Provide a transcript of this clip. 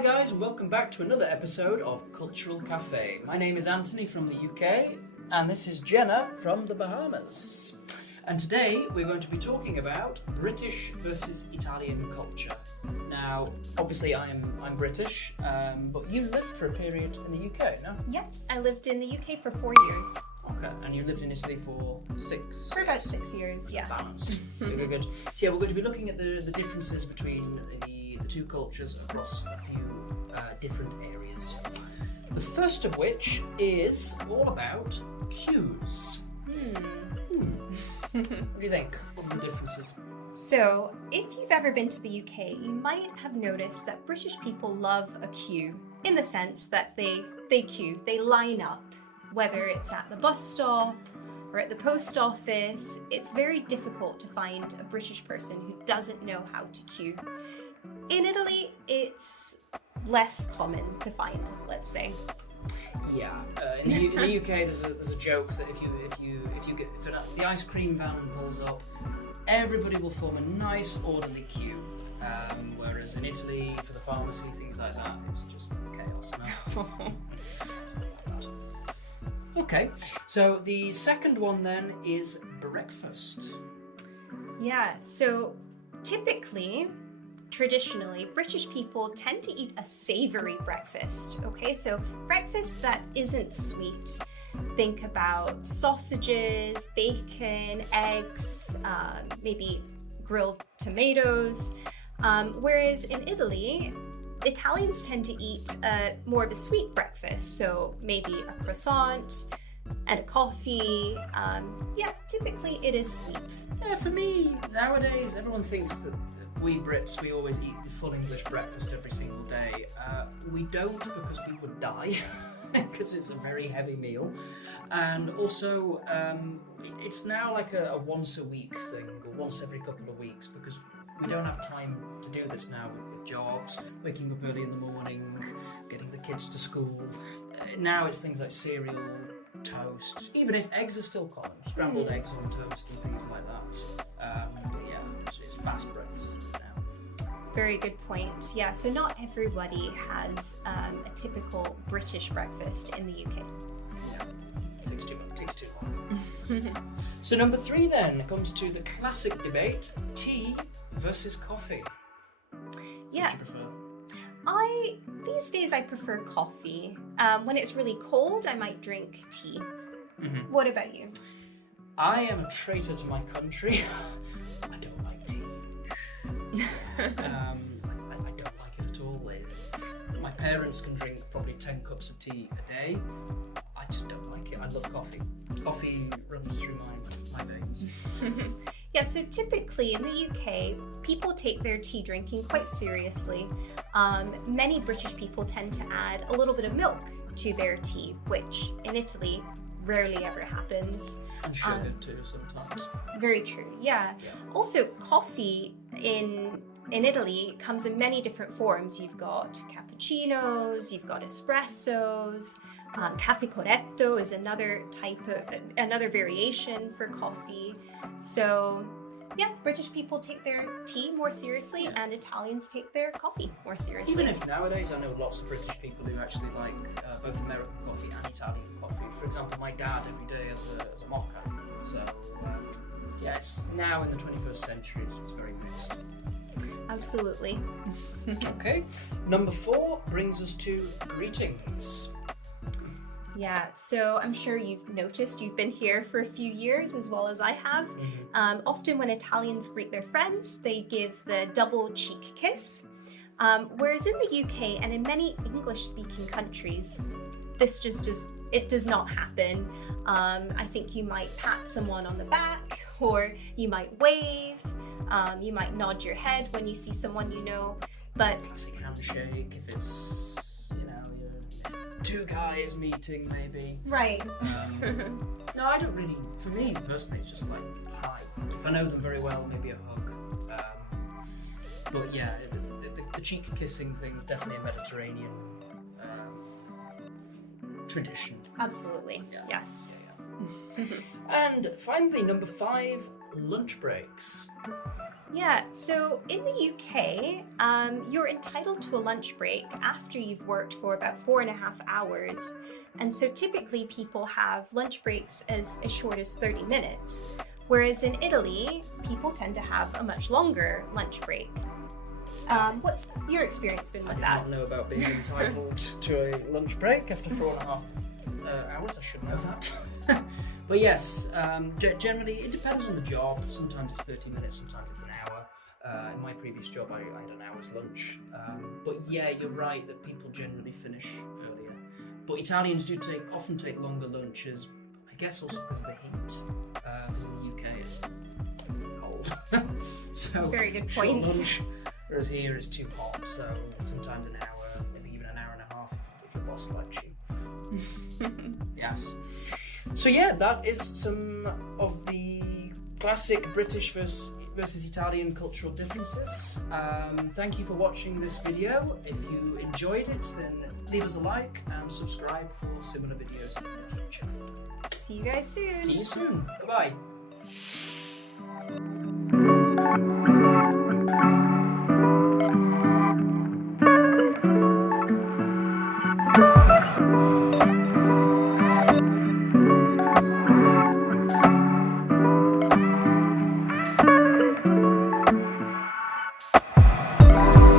Hi guys, and welcome back to another episode of Cultural Café. My name is Anthony from the UK, and this is Jenna from the Bahamas. And today we're going to be talking about British versus Italian culture. Now, obviously I'm British, but you lived for a period in the UK, no? Yeah, I lived in the UK for 4 years. Okay, and you lived in Italy for 6? For about 6 years, yeah. Balanced. Good. So yeah, we're going to be looking at the differences between the two cultures across a few different areas. The first of which is all about cues. What do you think? What are the differences? So, if you've ever been to the UK, you might have noticed that British people love a queue, in the sense that they queue, they line up, whether it's at the bus stop or at the post office. It's very difficult to find a British person who doesn't know how to queue. In Italy, it's less common to find, let's say. Yeah, in the UK, there's a joke that if the ice cream van pulls up, everybody will form a nice orderly queue. Whereas in Italy, for the pharmacy, things like that, it's just chaos now. Okay, so the second one then is breakfast. Yeah, so typically, traditionally, British people tend to eat a savoury breakfast, okay? So breakfast that isn't sweet. Think about sausages, bacon, eggs, maybe grilled tomatoes. Whereas in Italy, Italians tend to eat more of a sweet breakfast. So maybe a croissant and a coffee. Yeah, typically it is sweet. Yeah, for me, nowadays, everyone thinks that we Brits, we always eat the full English breakfast every single day. We don't, because we would die, because it's a very heavy meal. And also, it's now like a once a week thing, or once every couple of weeks, because we don't have time to do this now with jobs, waking up early in the morning, getting the kids to school. Now it's things like cereal, toast, even if eggs are still common, scrambled eggs on toast and things like that. But yeah, it's fast breakfast now. Very good point. Yeah, so not everybody has a typical British breakfast in the UK. Yeah, takes too long. So number 3 then comes to the classic debate, tea versus coffee. Yeah. What do you prefer? These days I prefer coffee. When it's really cold, I might drink tea. Mm-hmm. What about you? I am a traitor to my country. I don't like tea. I don't like it at all. My parents can drink probably 10 cups of tea a day. I just don't like it. I love coffee. Coffee runs through my veins. Yeah, so typically in the UK, people take their tea drinking quite seriously. Many British people tend to add a little bit of milk to their tea, which in Italy rarely ever happens. And sugar too sometimes. Very true, yeah. Also, coffee in Italy comes in many different forms. You've got cappuccinos, you've got espressos. Caffè corretto is another variation for coffee. So, yeah, British people take their tea more seriously, and Italians take their coffee more seriously. Even if nowadays I know lots of British people who actually like both American coffee and Italian coffee. For example, my dad every day has a mocha. So, yeah, it's now in the 21st century, so it's very mixed. Absolutely. Okay, number 4 brings us to greetings. Yeah, so I'm sure you've noticed, you've been here for a few years as well as I have. Mm-hmm. Often when Italians greet their friends, they give the double cheek kiss. Whereas in the UK and in many English-speaking countries, this does not happen. I think you might pat someone on the back, or you might wave, you might nod your head when you see someone you know, but... Classic handshake if it's... two guys meeting, maybe. Right. No, I don't really. For me personally, it's just like hi. If I know them very well, maybe a hug. But yeah, the cheek kissing thing is definitely a Mediterranean tradition. Absolutely. Yeah. Yes. Yeah. And finally, number 5, lunch breaks. Yeah, so in the UK, you're entitled to a lunch break after you've worked for about 4.5 hours. And so typically people have lunch breaks as short as 30 minutes. Whereas in Italy, people tend to have a much longer lunch break. What's your experience been with that? I did not know about being entitled to a lunch break after 4.5 hours. I should know that. But yes, generally it depends on the job. Sometimes it's 30 minutes, sometimes it's an hour. In my previous job, I had an hour's lunch. But yeah, you're right that people generally finish earlier. But Italians do often take longer lunches, I guess also because of the heat. Because in the UK it's cold. So very good short point. lunch, whereas here it's too hot, so sometimes an hour, maybe even an hour and a half if your boss likes you. Yes. So yeah, that is some of the classic British versus Italian cultural differences. Thank you for watching this video. If you enjoyed it, then leave us a like and subscribe for similar videos in the future. See you guys soon. See you soon. Bye-bye.